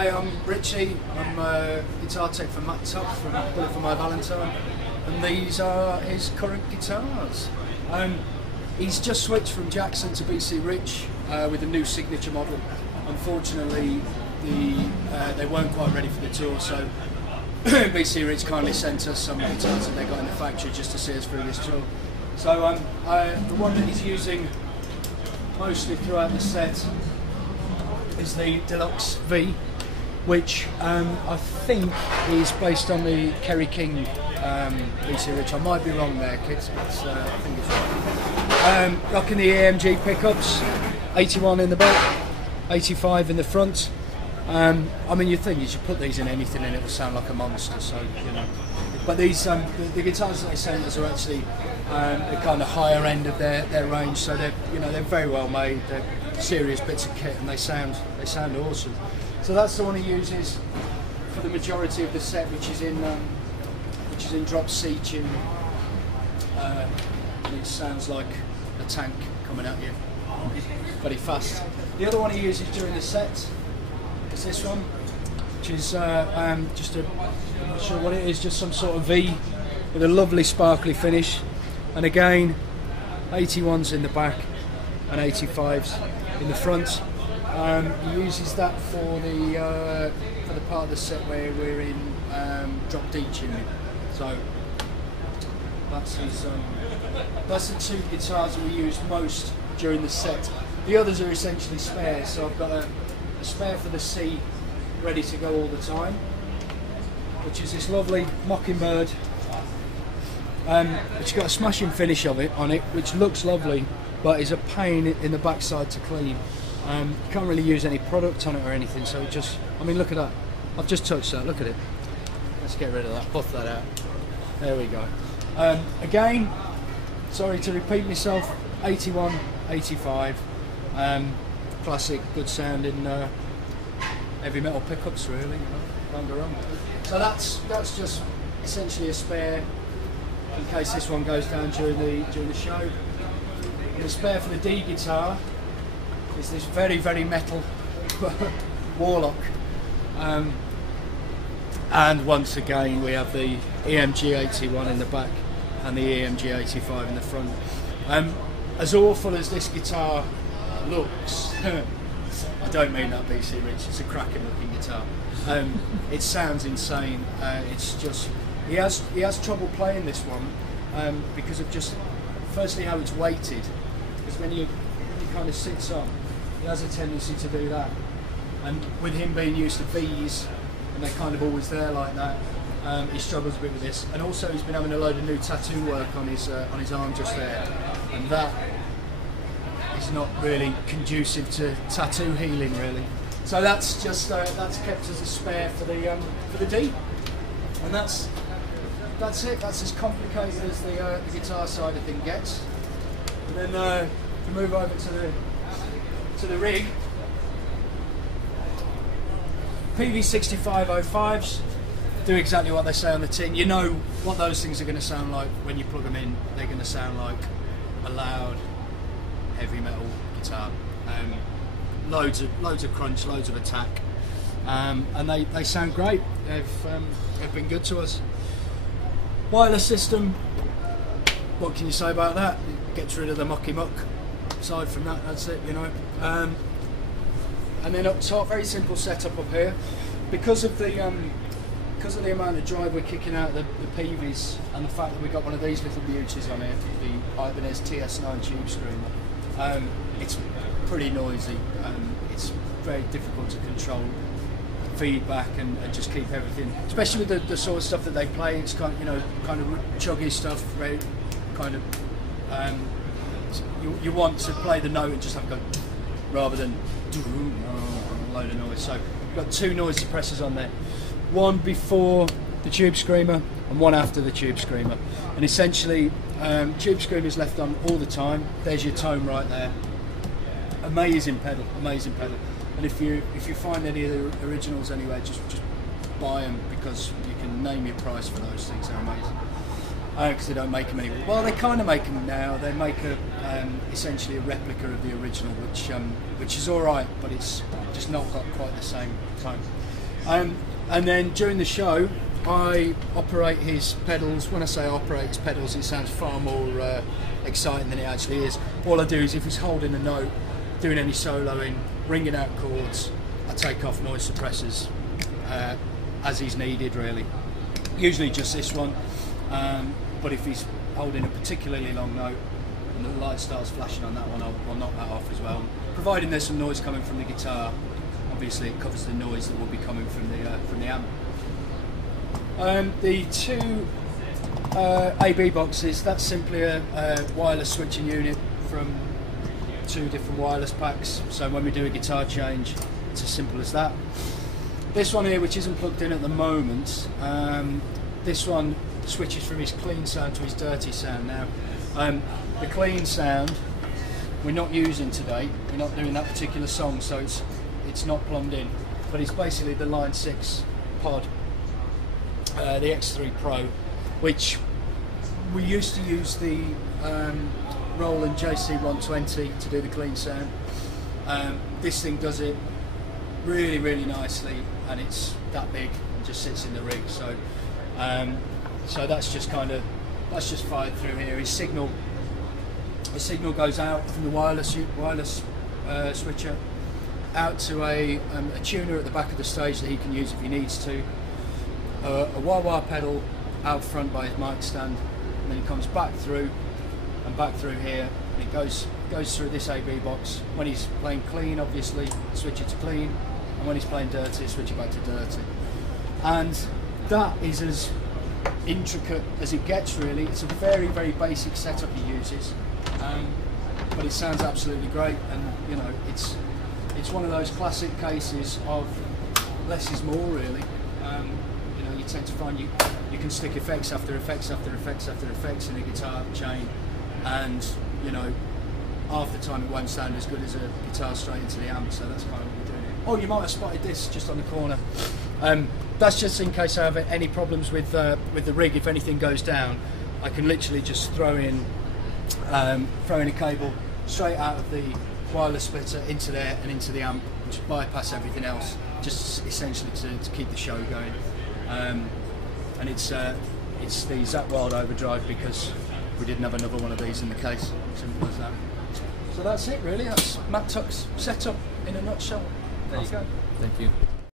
Hey, I'm Richie. I'm a guitar tech for Mэтta Taka for my Valentine, and these are his current guitars. He's just switched from Jackson to BC Rich with a new signature model. Unfortunately, they weren't quite ready for the tour, so BC Rich kindly sent us some guitars that they got in the factory just to see us through this tour. So the one that he's using mostly throughout the set is the Deluxe V, which I think is based on the Kerry King BC Rich. I might be wrong there, kids, but I think it's right. Rocking the AMG pickups, 81 in the back, 85 in the front. I mean, you think you should put these in anything and it will sound like a monster, so, you know. But these, the guitars that they send us are actually the kind of higher end of their range, so they're, you know, they're very well made. They're serious bits of kit and they sound awesome. So that's the one he uses for the majority of the set, which is in drop C tune. And it sounds like a tank coming at you, very fast. The other one he uses during the set is this one, which is just a, I'm not sure what it is, just some sort of V with a lovely sparkly finish. And again, 81s in the back and 85s in the front. He uses that for the part of the set where we're in drop D tuning. So that's his. That's the two guitars that we use most during the set. The others are essentially spares. So I've got a spare for the C ready to go all the time, which is this lovely Mockingbird, which got a smashing finish on it, which looks lovely, but is a pain in the backside to clean. You can't really use any product on it or anything, so it just, I mean, look at that. I've just touched that, look at it. Let's get rid of that, buff that out. There we go. Again, sorry to repeat myself, 81, 85, classic, good sounding heavy metal pickups, really, you know, can't go wrong. So that's just essentially a spare in case this one goes down during the show. And the spare for the D guitar is this very, very metal Warlock. And once again we have the EMG 81 in the back and the EMG 85 in the front. As awful as this guitar looks, I don't mean that BC Rich, it's a cracking looking guitar. It sounds insane. It's just, he has trouble playing this one because of just, firstly how it's weighted, because when you kind of sits up, he has a tendency to do that. And with him being used to V's, and they're kind of always there like that, he struggles a bit with this. And also he's been having a load of new tattoo work on his arm just there, and that is not really conducive to tattoo healing, really. So that's just that's kept as a spare for the D, and that's it. That's as complicated as the guitar side of thing gets. And then to move over to the rig, PV6505s do exactly what they say on the tin. You know what those things are going to sound like when you plug them in. They're going to sound like a loud, heavy metal guitar. Loads of crunch, loads of attack, and they sound great. They've been good to us. Wireless system. What can you say about that? It gets rid of the mucky muck. Aside from that, that's it, you know. And then up top, very simple setup up here, because of the amount of drive we're kicking out of the PVs, and the fact that we've got one of these little beauties on here, the Ibanez TS9 tube screamer. It's pretty noisy. It's very difficult to control feedback and just keep everything, especially with the sort of stuff that they play. It's kind of chuggy stuff, very kind of. You want to play the note and just have to go, rather than a load of noise. So we've got two noise suppressors on there, one before the tube screamer and one after the tube screamer. And essentially, tube screamer is left on all the time. There's your tone right there. Amazing pedal, amazing pedal. And if you find any of the originals anywhere, just buy them, because you can name your price for those things. They're amazing. because they don't make them anymore. Well, they kind of make them now. They make essentially a replica of the original, which is all right, but it's just not got quite the same tone. And then during the show, I operate his pedals. When I say operate his pedals, it sounds far more exciting than it actually is. All I do is if he's holding a note, doing any soloing, ringing out chords, I take off noise suppressors as he's needed, really. Usually just this one, but if he's holding a particularly long note and the light starts flashing on that one, I'll knock that off as well. Providing there's some noise coming from the guitar, obviously it covers the noise that will be coming from the amp. The two AB boxes, that's simply a wireless switching unit from two different wireless packs. So when we do a guitar change, it's as simple as that. This one here, which isn't plugged in at the moment, this one switches from his clean sound to his dirty sound now. The clean sound we're not using today, we're not doing that particular song, so it's not plumbed in, but it's basically the Line 6 pod, the X3 Pro, which we used to use the Roland JC120 to do the clean sound. This thing does it really, really nicely, and it's that big and just sits in the rig. So, so that's just fired through here. His signal goes out from the wireless switcher out to a tuner at the back of the stage that he can use if he needs to. A wah-wah pedal out front by his mic stand, and then it comes back through and back through here, and it goes through this AB box. When he's playing clean, obviously switch it to clean, and when he's playing dirty, switch it back to dirty. And that is as intricate as it gets, really. It's a very, very basic setup he uses, but it sounds absolutely great. And you know, it's one of those classic cases of less is more, really. You know, you tend to find you can stick effects after effects after effects after effects in a guitar chain, and you know, half the time it won't sound as good as a guitar straight into the amp. So that's kind of what we're doing here. Oh, you might have spotted this just on the corner. That's just in case I have any problems with the rig. If anything goes down, I can literally just throw in a cable straight out of the wireless splitter into there and into the amp, just bypass everything else, just essentially to keep the show going. And it's the Zakk Wylde Overdrive, because we didn't have another one of these in the case. Simple as that. So that's it, really. That's Mэтta Taka's setup in a nutshell. There you go. Thank you.